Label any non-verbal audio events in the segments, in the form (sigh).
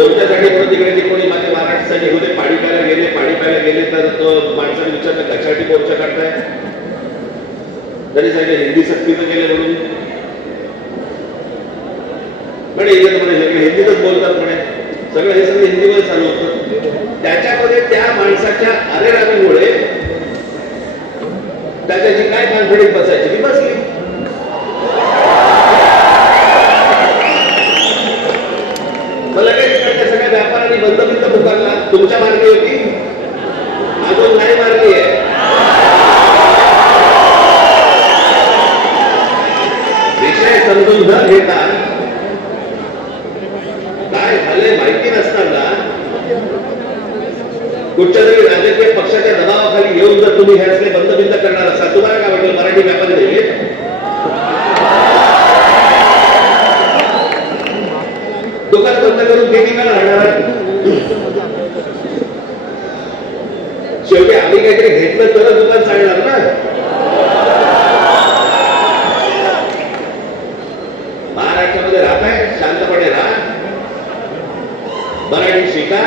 बोलत्यासाठी कोणी तिकडे कोणी माझे महाराष्ट्रासाठी होते पाणी प्यायला गेले पाणी प्यायला गेले तर तो माणसाने विचारलं कशासाठी मोर्चा काढताय? तरी सांगितलं हिंदी सक्तीचं केलं म्हणून. म्हणे इंग्रज म्हणे सगळे हिंदीतच बोलतात म्हणे. सगळं हे सगळं हिंदीमध्ये चालू होतं. त्याच्यामध्ये त्या माणसाच्या अरेरामीमुळे त्याच्याची काय कॉन्फिडन्स बसायची? ती बसली. तुमच्या मार्गी होती? अजून नाही मार्गी आहे. विषय समजून न घेता काय झाले माहिती नसताना कुठच्या तरी राजकीय पक्षाच्या दबावाखाली येऊन जर तुम्ही हे असले बंद बिंद करणार असाल तुम्हाला काय वाटेल मराठी व्यापारी नाही दुकान बंद करून किती मला राहणार शेवटी आम्ही काहीतरी घेतलं तर दुकान चालणार ना महाराष्ट्रामध्ये राहताय शांतपणे राहा मराठी शिका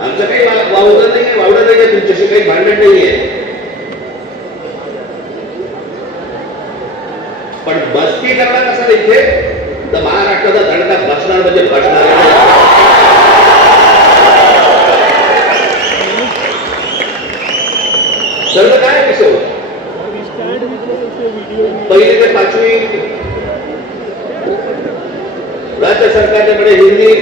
आमचं काही वा- वावडं नाही वावडं नाही तुमच्याशी काही भांडण नाहीये पण बस्ती करणार कसं इथे तर महाराष्ट्राचा धडका बसणार म्हणजे बसणार तर काय विषय होता? पहिली ते पाचवी राज्य सरकारने म्हणे हिंदी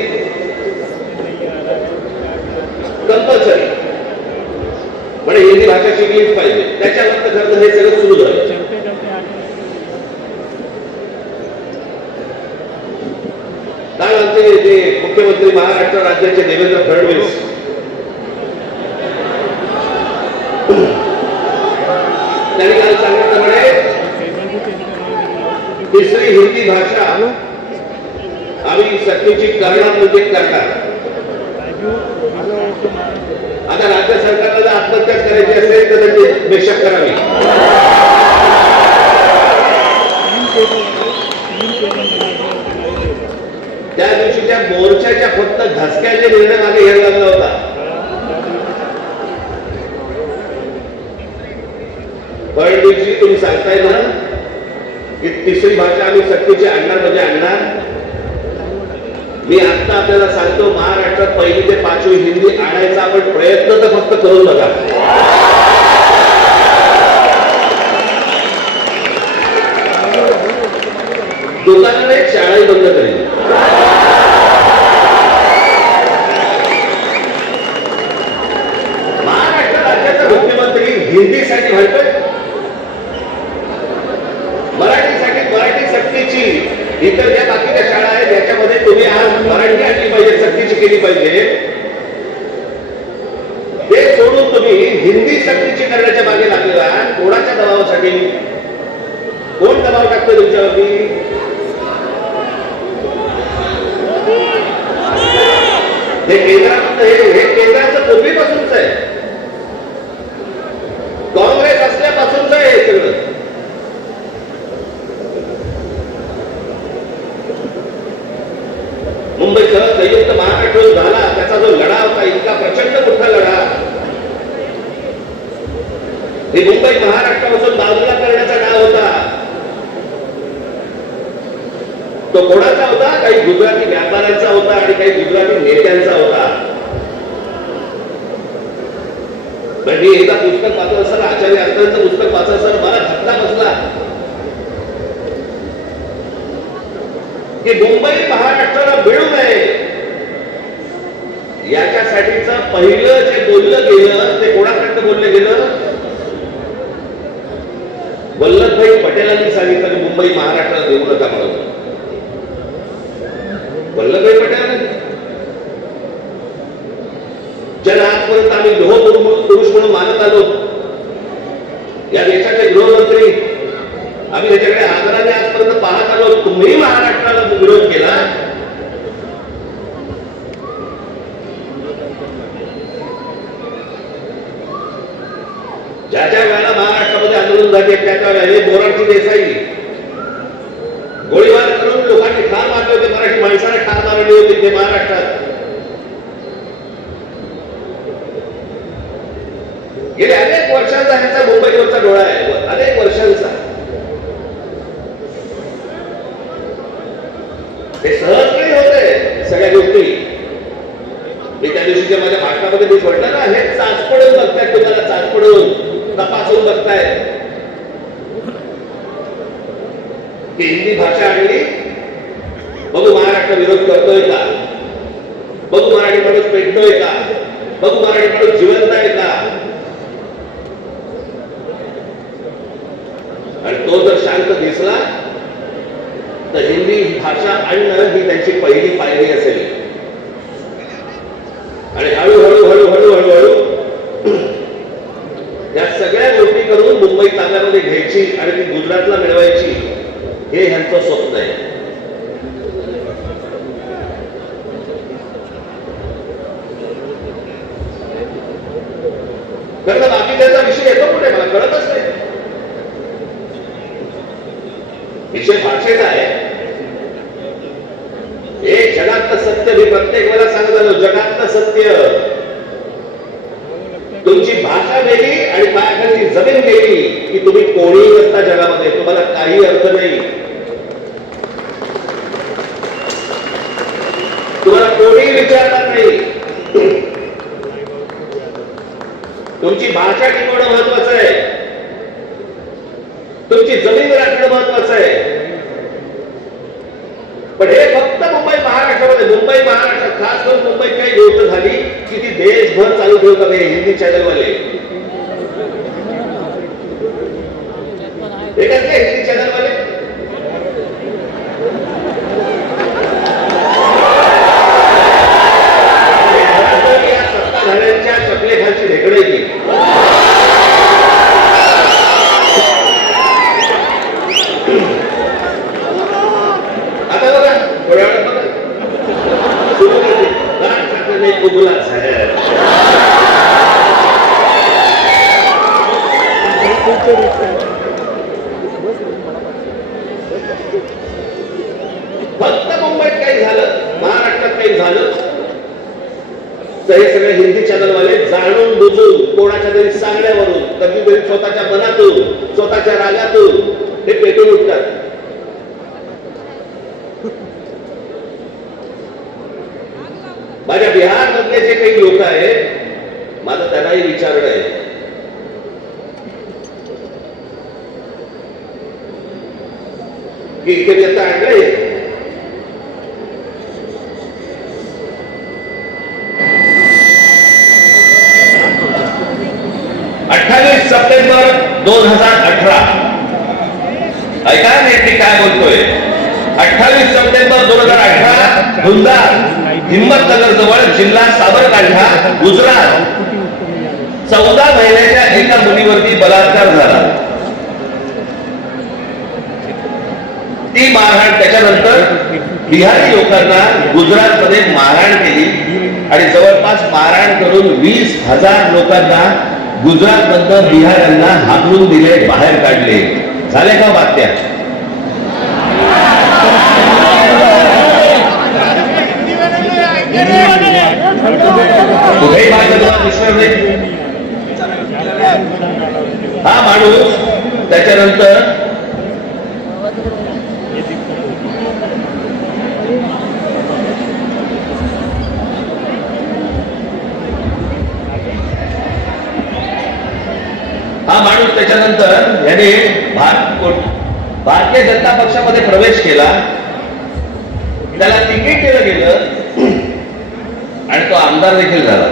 कंपल्सरी म्हणे भाषा शिकलीच पाहिजे. त्याच्यावर खरं तर हे सगळं सुरू झालं. आमचे जे मुख्यमंत्री महाराष्ट्र राज्याचे देवेंद्र फडणवीस? त्यांनी काल सांगितलं म्हणे तिसरी हिंदी भाषा आम्ही सक्तीची करणार. म्हणजे करणार आता राज्य सरकारला जर आत्महत्या करायची असेल तर त्याची बेशक करावी. त्या दिवशीच्या मोर्चाच्या फक्त घसक्याचे निर्णय मागे घ्यायला लागला होता. फडणवीसजी तुम्ही सांगताय ना की तिसरी भाषा आम्ही सक्तीची आणणार म्हणजे आणणार. मी आता आपल्याला सांगतो महाराष्ट्रात पहिली ते पाचवी हिंदी आणायचा आपण प्रयत्न तर फक्त करून बघा दुकानाने शाळाही बंद करेल महाराष्ट्र राज्याचा मुख्यमंत्री हिंदीसाठी म्हणतोय मराठीसाठी मराठी सक्तीची इतर ज्या बाकीच्या शाळा आहेत याच्यामध्ये तुम्ही आज मराठी आणली पाहिजे सक्तीची केली पाहिजे ते सोडून तुम्ही हिंदी सक्तीची करण्याच्या मागे लागलेला कोणाच्या दबावासाठी कोण दबाव टाकतोय तुमच्यावरती हे केंद्रामध्ये हे हे केंद्राचं पूर्वीपासूनच आहे काँग्रेस असल्यापासूनच आहे हे सगळं मुंबईसह संयुक्त महाराष्ट्र जो झाला त्याचा जो लढा होता इतका प्रचंड मोठा लढा हे मुंबई महाराष्ट्रापासून बाजूला करण्याचा डाव होता तो कोणाचा होता काही गुजराती व्यापाऱ्यांचा होता आणि काही गुजराती नेत्यांचा होता पण मी एकदा पुस्तक वाचत असताना आचार्य अर्थांचं पुस्तक वाचत असताना मला धक्का बसला की मुंबई महाराष्ट्राला मिळू नये याच्यासाठीच पहिलं जे बोललं गेलं ते कोणाकडनं बोललं गेलं वल्लभभाई पटेलांनी सांगितलं की मुंबई महाराष्ट्राला देऊ नका म्हणून वल्लभभाई पटेलांनी ज्यांना आजपर्यंत आम्ही लोह पुरुष म्हणून मानत आलो. या देशाचे गृहमंत्री आम्ही त्याच्याकडे आदराने आजपर्यंत पाहत आलो. तुम्ही महाराष्ट्राला विरोध केला. ज्या ज्या वेळेला महाराष्ट्रामध्ये आंदोलन झाले त्या त्या वेळेला हे देसाई गोळीबार करून लोकांनी ठार मारले होते. मराठी माणसाने ठार मारली होती ते महाराष्ट्रात गेले अनेक वर्षांचा ह्याचा मुंबईवरचा डोळा आहे अनेक वर्षांचा हे सहज नाही होते सगळ्या गोष्टी मी त्या दिवशीच्या माझ्या भाषणामध्ये मी म्हटलं ना हे चाचपडून बघतायत तुम्हाला चाचपडून तपासून बघताय की हिंदी भाषा आणली बघू महाराष्ट्र विरोध करतोय का बघू मराठी माणूस पेटतोय का? बघू मराठी माणूस जिवंत आहे का आणि तो जर शांत दिसला तर हिंदी भाषा आणणं ही त्यांची पहिली पायरी असेल. आणि हळूहळू हळूहळू हळूहळू (clears throat) या सगळ्या गोष्टी करून मुंबई ताब्यामध्ये घ्यायची आणि ती गुजरातला मिळवायची हे ह्यांचं स्वप्न आहे. कारण बाकी त्याचा विषय येतो कुठे मला कळतच नाही विषय भाषेचा आहे. हे जगातलं सत्य मी प्रत्येक वेळेला सांगत आलो जगातलं सत्य. तुमची भाषा वेगळी आणि पायाखाली जमीन वेगळी की तुम्ही कोणीही असता जगामध्ये तुम्हाला काही अर्थ नाही. तुम्हाला कोणीही विचारणार नाही. तुमची भाषा टिकवणं महत्वाचं आहे? तुमची जमीन राखणं महत्वाचं आहे. पण हे फक्त मुंबई महाराष्ट्रामध्ये मुंबई महाराष्ट्र खास करून मुंबईत काही गोष्ट झाली की ती देशभर चालू ठेवतात हे Hindi channel sotaja banatu, sotaja DP DPD bukan. धुंदा धुंदार जवळ जिल्हा साबरकांठा गुजरात. चौदा महिन्याच्या एका मुलीवरती बलात्कार झाला. ती मारहाण त्याच्यानंतर बिहारी लोकांना गुजरातमध्ये मारहाण केली आणि जवळपास मारहाण करून वीस हजार लोकांना गुजरात मधनं बिहारांना हाकलून दिले बाहेर काढले. झाले का बातम्या? कुठेही हा माणूस त्याच्यानंतर हा माणूस त्याच्यानंतर याने भार- भारतीय जनता पक्षामध्ये प्रवेश केला. त्याला तिकीट केलं गेलं. आणि तो आमदार देखील झाला.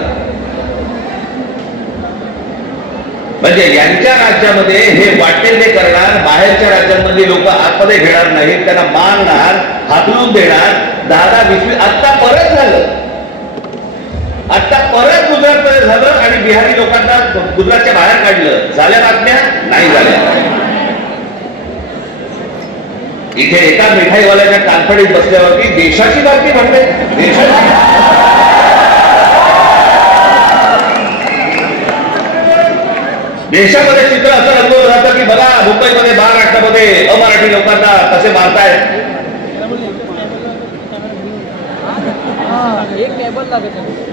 म्हणजे यांच्या राज्यामध्ये हे वाटेल ते करणार बाहेरच्या राज्यांमध्ये लोक आतमध्ये घेणार नाहीत त्यांना मारणार हातळून देणार. दहा वीस आत्ता परत झालं. आता परत गुजरातमध्ये झालं आणि बिहारी लोकांना गुजरातच्या बाहेर काढलं. झाल्या बातम्या? नाही झाल्या. इथे एका मिठाईवाल्याच्या कानफडीत बसल्यावरती देशाची बातमी म्हणते देशाची. देशामध्ये चित्र असं रंगवलं जातं की बघा, मुंबईमध्ये महाराष्ट्रामध्ये अमराठी लोकांना कसे मारतायत.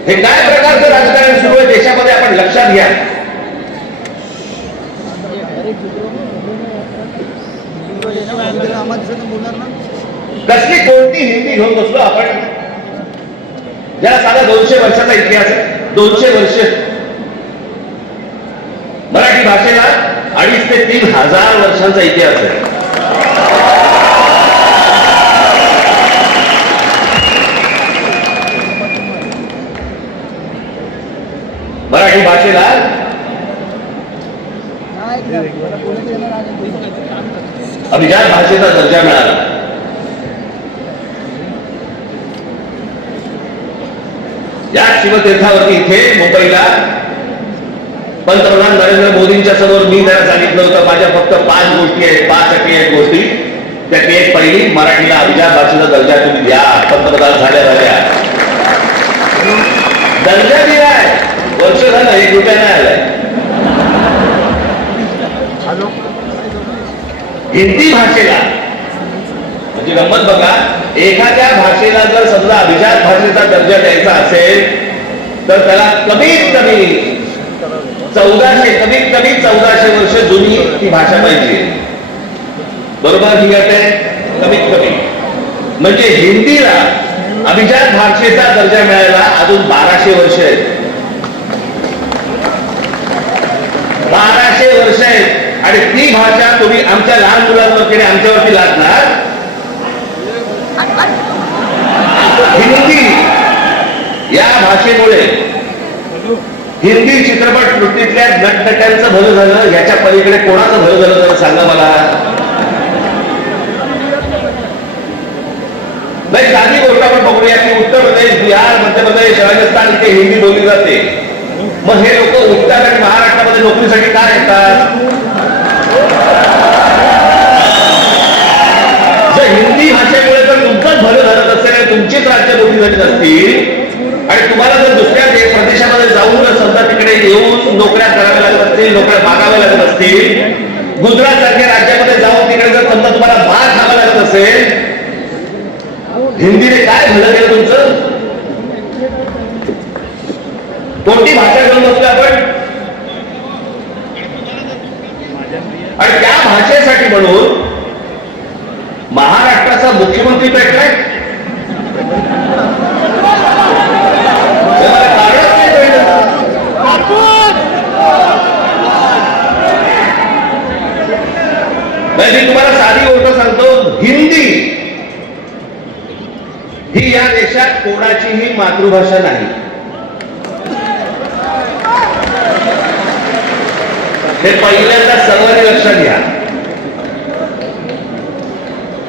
हे काय प्रकारचं राजकारण सुरू आहे? देशामध्ये आपण लक्षात घ्या. कसली कोणती हिंदी घेऊन बसलो आपण? ज्याला साधा दोनशे वर्षाचा इतिहास आहे. दोनशे वर्ष. हजार वर्षांचा इतिहास आहे. मराठी भाषेला अभिजात भाषेचा दर्जा मिळाला. या शिवतीर्थावरती इथे मुंबईला नरेंद्र समोर मी त्यांना सांगितलं होतं, माझ्या फक्त पाच गोष्टी आहेत, पाच अटी आहेत गोष्टी. त्यातली एक पहिली, मराठीला अभिजात भाषेचा दर्जा तुम्ही द्या. पंतप्रधान झाल्या झाल्या. दर्जा दिलाय वर्ष झालं एक रुपया नाही आलाय हिंदी भाषेला. म्हणजे गंमत बघा, एखाद्या भाषेला जर समजा अभिजात भाषेचा दर्जा द्यायचा असेल, तर त्याला कमीत कमी चौदाशे कमीत कमी चौदाशे वर्ष जुनी ती भाषा पाहिजे. बरोबर ठीक आहे कमीत कमी. म्हणजे हिंदीला अभिजात भाषेचा दर्जा मिळायला अजून बाराशे वर्ष आहेत. बाराशे वर्ष आहेत. आणि ती भाषा तुम्ही आमच्या लहान मुलांवरती आमच्यावरती लादणार? हिंदी या भाषेमुळे हिंदी चित्रपट सृष्टीतल्या नटनट्यांचं भलं झालं याच्या पलीकडे कोणाचं भलं झालं तर सांगा मला. नाही साधी गोष्ट आपण बघूया की उत्तर प्रदेश बिहार मध्य प्रदेश राजस्थान इथे हिंदी बोलली जाते. मग हे लोक उत्तर आणि महाराष्ट्रामध्ये नोकरीसाठी काय येतात? जर हिंदी भाषेमुळे जर तुमचंच भलं झालं असेल आणि तुमचीच राज्य मोठी झाली नसतील आणि तुम्हाला जर दुसऱ्या देश प्रदेशामध्ये जाऊन जर समजा तिकडे येऊन नोकऱ्या कराव्या लागत असतील नोकऱ्या मागाव्या लागत असतील गुजरात सारख्या राज्यामध्ये जाऊन तिकडे जर समजा तुम्हाला मार खावा लागत असेल हिंदीने काय भलं गेलं तुमचं? कोणती भाषा घेऊन बसलो आपण? आणि त्या भाषेसाठी म्हणून महाराष्ट्राचा मुख्यमंत्री पेटलाय हे मला कारणच नाही कळलं. नाही, मी तुम्हाला साधी गोष्ट सांगतो हिंदी ही या देशात कोणाचीही मातृभाषा नाही. हे पहिल्यांदा सर्वांनी लक्षात घ्या.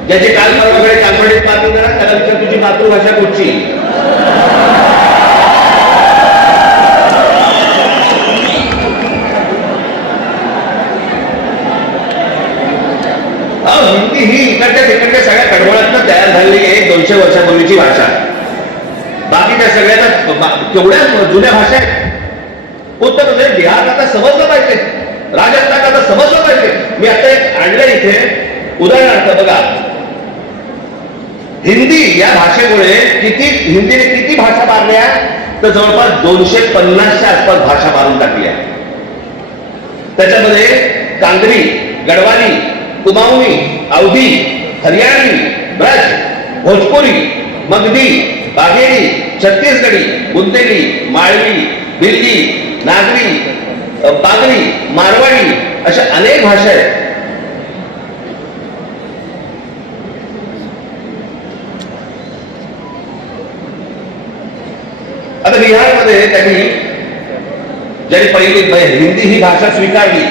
ज्याची काल परवाकडे कानपडीत पाहतो ना त्याला विचार तुझी मातृभाषा कुठची? हिंदी ही इकडच्या तिकडच्या सगळ्या कडवळातनं तयार झालेली एक दोनशे वर्षापूर्वीची भाषा. बाकीच्या सगळ्या तेवढ्या केवढ्या जुन्या भाषा आहेत. उत्तर म्हणजे प्रदेश बिहार आता समजलं पाहिजे. राजस्थान आता समजलं पाहिजे. मी आता एक आणलं इथे. उदाहरणार्थ बघा. हिंदी या भाषेमुळे किती हिंदीने किती भाषा मारल्या तर जवळपास दोनशे पन्नासच्या आसपास भाषा मारून टाकल्या त्याच्यामध्ये कांगरी गडवाली कुमाऊनी अवधी हरियाणी ब्रज भोजपुरी मगधी बाघेरी छत्तीसगडी बुंदेली माळवी दिल्ली नागरी अ, बागरी मारवाडी अशा अनेक भाषा आहेत. आता बिहारमध्ये त्यांनी ज्यांनी पहिली हिंदी ही भाषा स्वीकारली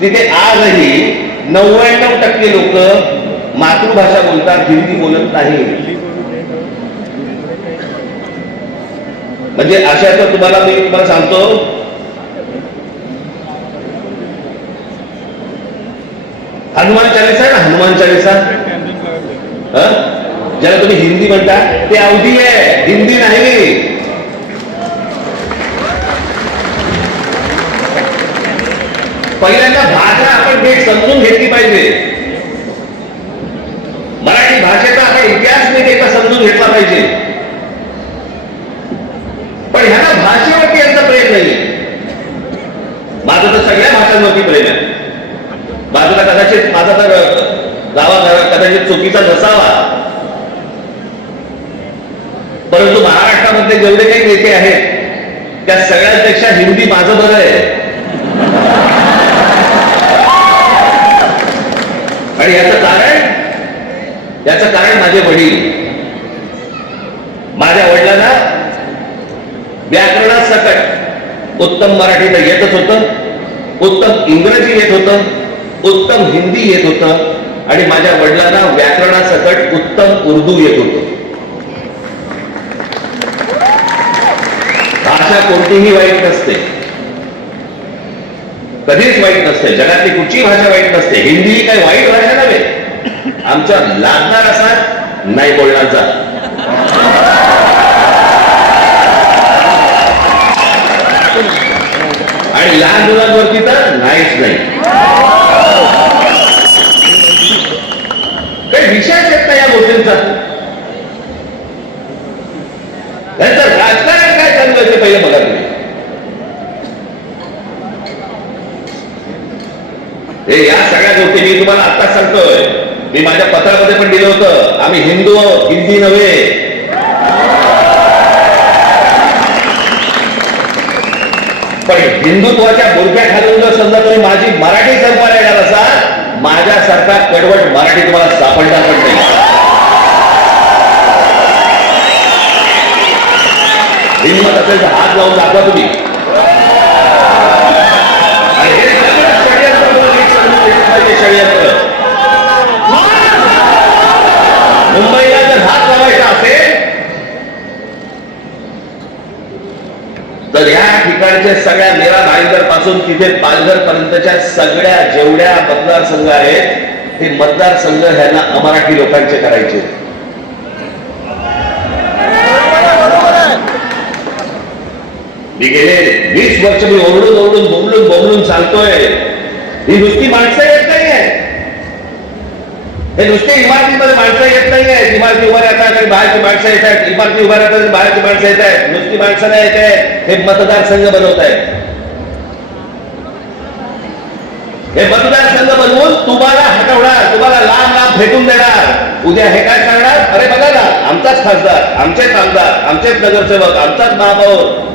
तिथे आजही नव्याण्णव टक्के लोक मातृभाषा बोलतात हिंदी बोलत नाही म्हणजे अशा तर तुम्हाला मी तुम्हाला सांगतो. हनुमान चालीसा आहे ना? हनुमान चालीसा? ज्याला तुम्ही हिंदी म्हणता ते अवधी आहे. हिंदी नाही. पहिल्यांदा भाषा आपण भेट समजून घेतली पाहिजे मराठी भाषेचा आपण इतिहास नीट एकदा समजून घेतला पाहिजे पण ह्यांना भाषेवरती यांचं प्रेम नाही माझं तर सगळ्या भाषांवरती प्रेम आहे बाजूला कदाचित माझा तर गावा कदाचित चुकीचा नसावा. परंतु महाराष्ट्रामध्ये जेवढे काही नेते आहेत त्या सगळ्यांपेक्षा हिंदी माझं बरं आहे. आणि याचं कारण? याचं कारण माझे वडील. माझ्या वडिलांना व्याकरणात सकट उत्तम मराठी तर येतच होतं उत्तम इंग्रजी येत होतं उत्तम हिंदी येत होतं. आणि माझ्या वडिलांना व्याकरणासकट उत्तम उर्दू येत होतं. भाषा कोणतीही वाईट नसते. कधीच वाईट नसते. जगातली कुठची भाषा वाईट नसते. हिंदी ही काही वाईट भाषा नव्हे. आमच्या लागणार असा नाही बोलण्याचा आणि लहान मुलांवरती तर नाहीच नाही काही विषयच येत नाही त्यांचं राजकारण काय चालू आहे ते पहिले बघा तुम्ही. हे या सगळ्या गोष्टी मी तुम्हाला आत्ताच सांगतोय. मी माझ्या पत्रामध्ये पण दिलं होतं. आम्ही हिंदू हिंदी नव्हे. पण हिंदुत्वाच्या बुरख्या खालून जर समजा तुम्ही माझी मराठी सरकार येणार असाल माझ्यासारखा कडवट मराठी तुम्हाला सापडणार पण नाही. हिंमत असेल तर हात लावून दाखवा तुम्ही. षडयंत्र मुंबईला जर हात लावायचा असेल तर ह्या ठिकाणच्या सगळ्या मेरा नाईंदरपासून तिथे पालघर पर्यंतच्या सगळ्या जेवढ्या मतदारसंघ आहेत ते मतदारसंघ ह्यांना अमराठी लोकांचे करायचे. मी गेले वीस वर्ष मी ओरडून ओरडून बोंबलून बोंबलून सांगतोय ही नुसती माणसं येत नाही आहे हे नुसते इमारतीमध्ये माणसं येत नाही आहेत इमारती उभ्या राहतात आणि बाहेरची माणसं येत आहेत. इमारती उभ्या राहतात आणि बाहेरची माणसं येत आहेत. नुसती माणसं नाही येत आहेत. हे मतदारसंघ बनवत आहेत. हे मतदारसंघ बनवून तुम्हाला हटवणार तुम्हाला लांब लांब फेटून देणार. उद्या हे काय करणार अरे बघा ना आमचाच खासदार आमचेच आमदार आमचेच नगरसेवक आमचाच महापौर.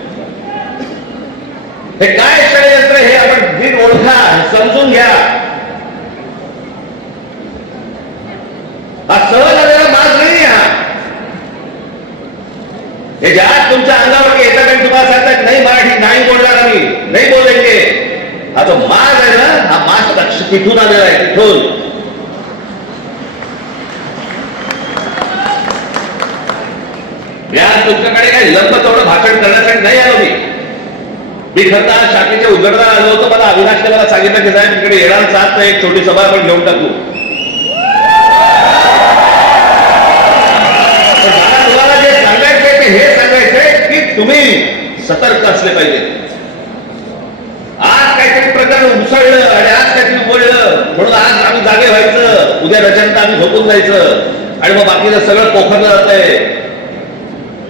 हे काय षडयंत्र हे आपण नीट ओळखा समजून घ्या. हा सहज आलेला माग नाही हा. हे ज्या तुमच्या अंगावर येतात आणि तुम्हाला सांगतात नाही मराठी नाही बोलणार आम्ही नाही बोलायचे. हा जो माग आहे ना हा माज लक्ष तिथून आलेला आहे तिथून. तुमच्याकडे काही लंब तेवढं भाकड करण्यासाठी नाही आलो मी. मी खरं तर शाखेच्या उद्घाटनाला आलो होतो. मला अविनाशने मला सांगितलं की साहेब तिकडे येणार सात एक छोटी सभा आपण घेऊन टाकू. मला तुम्हाला जे सांगायचंय ते हे सांगायचंय की तुम्ही सतर्क असले पाहिजे. आज काहीतरी प्रकार उसळलं आणि आज काहीतरी बोललं म्हणून आज आम्ही जागे व्हायचं. उद्या रचनता आम्ही झोपून जायचं. आणि मग बाकीचं सगळं पोखरलं जात आहे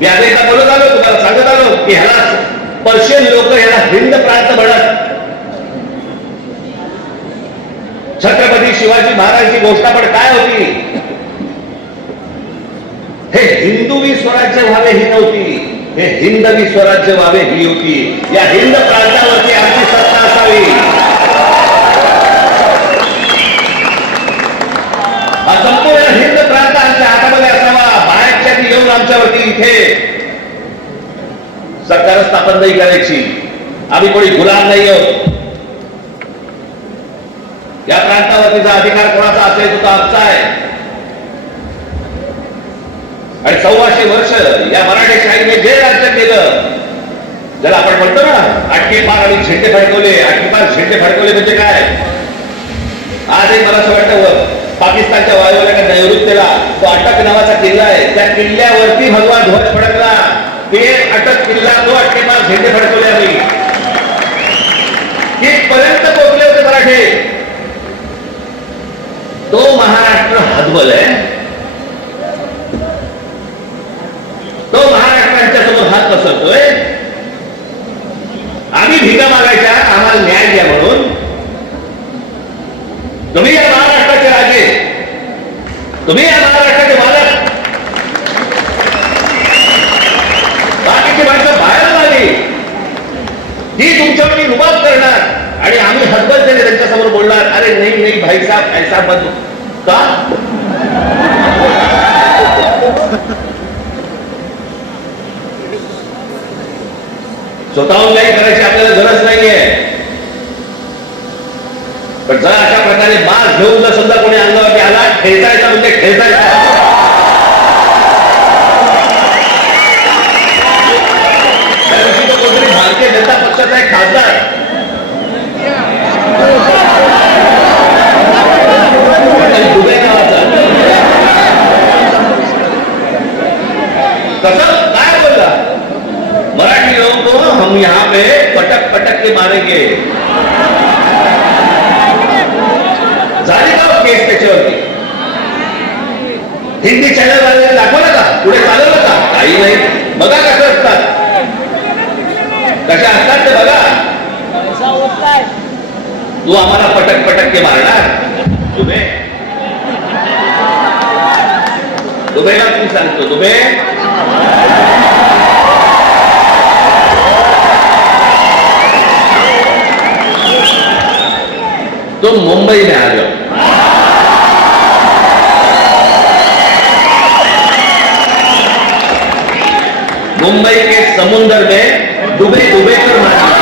मी आता एकदा बोलत आलो तुम्हाला सांगत आलो की ह्याला पर्शियन लोक ह्याला हिंद प्रांत म्हणत. छत्रपती शिवाजी महाराजांची गोष्ट पण काय होती? हे हिंदूवी स्वराज्य व्हावे ही नव्हती. हे हिंदवी स्वराज्य व्हावे ही होती. या हिंद प्रांतावरती आमची सत्ता असावी. हा संपूर्ण हिंद प्रांत आमच्या हातामध्ये असावा. बाहेरच्या येऊन आमच्यावरती इथे सरकार स्थापन नाही करायची. आम्ही कोणी गुलाम नाही आहोत. या प्रांतावरतीचा अधिकार कोणाचा असेल तो आमचा आहे. आणि सव्वाशे वर्ष या मराठेशाहीने जे राज्य केलं ज्याला आपण म्हणतो ना आठवी पार आणि झेंडे फडकवले आठवी पार झेंडे फडकवले म्हणजे काय? आजही मला असं वाटतं पाकिस्तानच्या वायुव्याच्या नैऋत्यला तो अटक नावाचा किल्ला आहे. त्या किल्ल्यावरती भगवान ध्वज फडकला. ते अटक किल्ला तो अटके पार झेंडे फडकवले आम्ही. पर्यंत पोहोचले होते मराठे. तो महाराष्ट्र हदबल आहे. तो महाराष्ट्रांच्या समोर हात पसरतोय. आम्ही भिका मागायच्या आम्हाला न्याय द्या म्हणून. तुम्ही या तुम्ही या महाराष्ट्राचे मालक. बाकीची माणसं बाहेर आली. ती तुमच्यावरती रुबाब करणार आणि आम्ही हद्दलतेने त्यांच्यासमोर बोलणार. अरे नाही नाही भाईसाहेब ऐसा मत का? स्वतःहून काही करायची आपल्याला गरज नाहीये. पण जर अशा प्रकारे मास घेऊन जर समजा कोणी अंगावरती आला खेळतायचा म्हणजे खेळतायचा त्या दिवशी तो भारतीय जनता एक को हम यहाँ पे पटक पटक के मारेंगे। झाली का हो केस त्याच्यावरती हिंदी चॅनल वाल्याने दाखवलं का पुढे चालवलं का? काही नाही. बघा कसं असतात. कशा असतात ते बघा. तू आम्हाला पटक पटक के मारणार. दुबे. दुबेला तुम्ही सांगतो दुबे. तो मुंबई में आ जाओ मुंबई के समुंदर में डूबे डूबे कर मारिए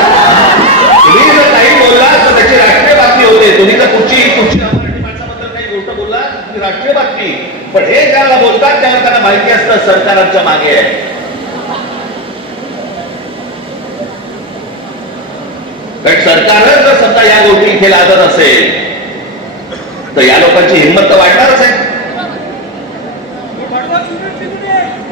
तुम्ही जर काही बोलला तर त्याची राष्ट्रीय बातमी होते तुम्ही जर कुठची कुठची मराठी माणसाबद्दल काही गोष्ट बोलला ती राष्ट्रीय बातमी पण हे ज्याला बोलतात त्यावर त्यांना माहिती असतं सरकार आमच्या मागे आहे कारण सरकारच जर समजा या लागत असेल तर या लोकांची हिंमत तर वाढणारच आहे.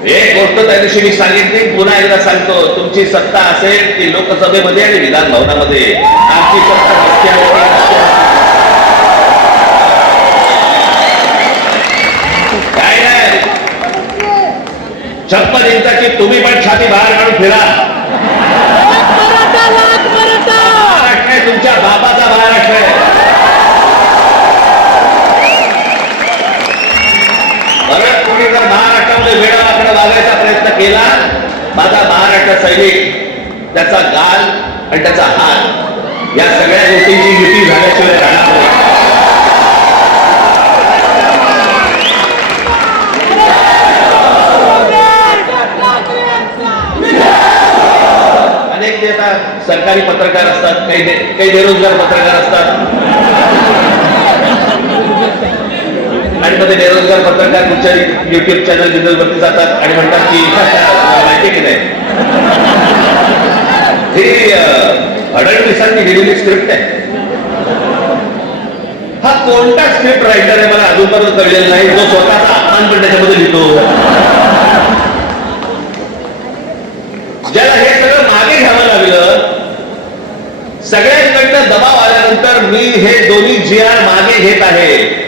एक गोष्ट त्या दिवशी मी सांगितली पुन्हा एकदा सांगतो तुमची सत्ता असेल ती लोकसभेमध्ये आणि विधान भवनामध्ये आमची सत्ता काय नाही. छप्पन इंचाची तुम्ही पण छाती बाहेर काढून फिरा महाराष्ट्र आहे तुमच्या बाबाचा महाराष्ट्र आहे परत कोणी जर महाराष्ट्रामध्ये वेळा वाकडा वागायचा प्रयत्न केला माझा महाराष्ट्र सैनिक त्याचा गाल आणि त्याचा हात या सगळ्या गोष्टींची युती झाल्याशिवाय राहणार नाही अनेक जे आता सरकारी पत्रकार असतात काही बे- काही बेरोजगार पत्रकार असतात ते बेरोजगार पत्रकार तुमच्या युट्यूब चॅनल बिझनेस वरती जातात आणि म्हणतात की माहिती की नाही. ही अं, लिहिलेली स्क्रिप्ट आहे. हा कोणता स्क्रिप्ट रायटर आहे मला अजूनपर्यंत कळलेला नाही. जो स्वतःचा अपमान पण त्याच्यामध्ये लिहितो. ज्याला हे सगळं मागे घ्यावं लागलं सगळ्यांकडनं दबाव आल्यानंतर मी हे दोन्ही जी आर मागे घेत आहे.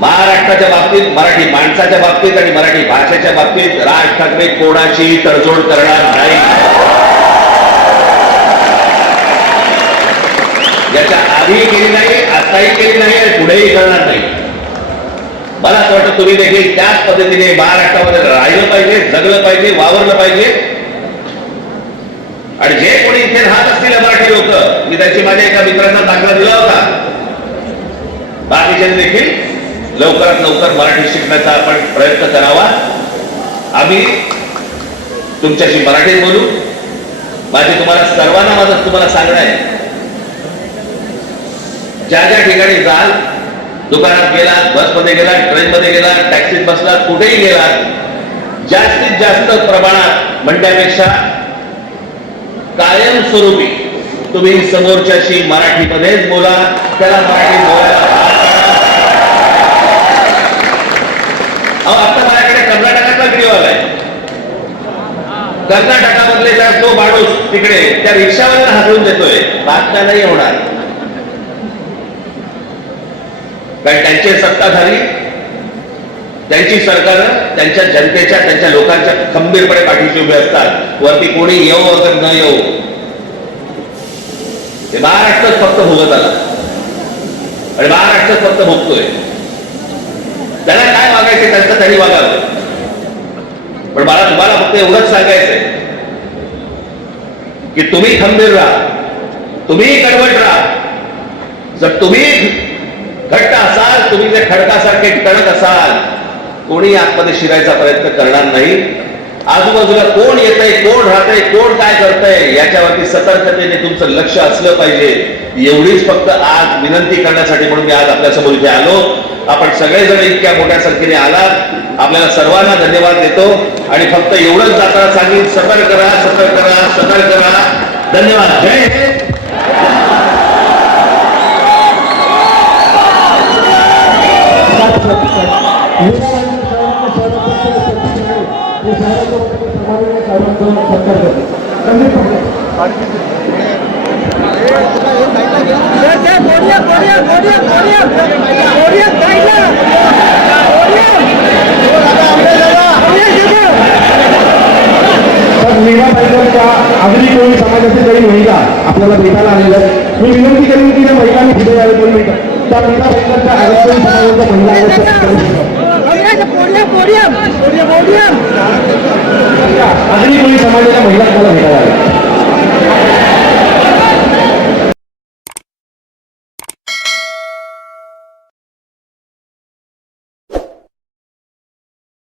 महाराष्ट्राच्या बाबतीत मराठी माणसाच्या बाबतीत आणि मराठी भाषेच्या बाबतीत राज ठाकरे कोणाची तडजोड करणार नाही. याच्या आधीही केली नाही आताही केली नाही आणि पुढेही करणार नाही. मला असं वाटतं तुम्ही देखील त्याच पद्धतीने महाराष्ट्रामध्ये राहिलं पाहिजे जगलं पाहिजे वावरलं पाहिजे. आणि जे कोणी इथे राहत असतील मराठी लोक मी त्याची माझ्या एका मित्रांना दाखला दिला होता. बाकीच्या देखील लवकरात लवकर मराठी शिकण्याचा आपण प्रयत्न करावा. आम्ही तुमच्याशी मराठीत बोलू. माझे तुम्हाला सर्वांना माझं तुम्हाला सांगणं आहे. ज्या ज्या ठिकाणी जाल दुकानात गेलात बसमध्ये गेलात ट्रेनमध्ये गेलात टॅक्सीत बसला कुठेही गेलात जास्तीत जास्त प्रमाणात म्हणण्यापेक्षा कायमस्वरूपी तुम्ही समोरच्याशी मराठीमध्येच बोला त्याला मराठी बोलायला अहो आता माझ्याकडे कर्नाटकातला व्हिडिओ आलाय कर्नाटकामधले त्या तो माणूस तिकडे त्या रिक्षावाल्याला हसवून देतोय. बातम्या नाही होणार. कारण सत्ता सत्ताधारी त्यांची सरकार त्यांच्या जनतेच्या त्यांच्या लोकांच्या खंबीरपणे पाठीशी उभे असतात. वरती कोणी येऊ अगर न येऊ हे महाराष्ट्रच फक्त भोगत आला आणि महाराष्ट्र फक्त भोगतोय. त्याला काय वागायचे त्यांचं त्यांनी वागावं. पण मला तुम्हाला फक्त एवढंच सांगायचंय की तुम्ही खंबीर राहा. तुम्ही कडवट राहा. जर तुम्ही घट्ट असाल तुम्ही जर खडकासारखे टणक असाल कोणी आतमध्ये शिरायचा प्रयत्न करणार नाही. आजूबाजूला कोण येतंय कोण राहतंय कोण काय करतंय याच्यावरती सतर्कतेने तुमचं लक्ष असलं पाहिजे. एवढीच फक्त आज विनंती करण्यासाठी म्हणून मी आज आपल्यासमोर इथे आलो. आपण सगळेजण इतक्या मोठ्या संख्येने आलात. आपल्याला सर्वांना धन्यवाद देतो. आणि फक्त एवढंच जाताना सांगेन सतर्क करा सतर्क करा सतर्क करा धन्यवाद. जय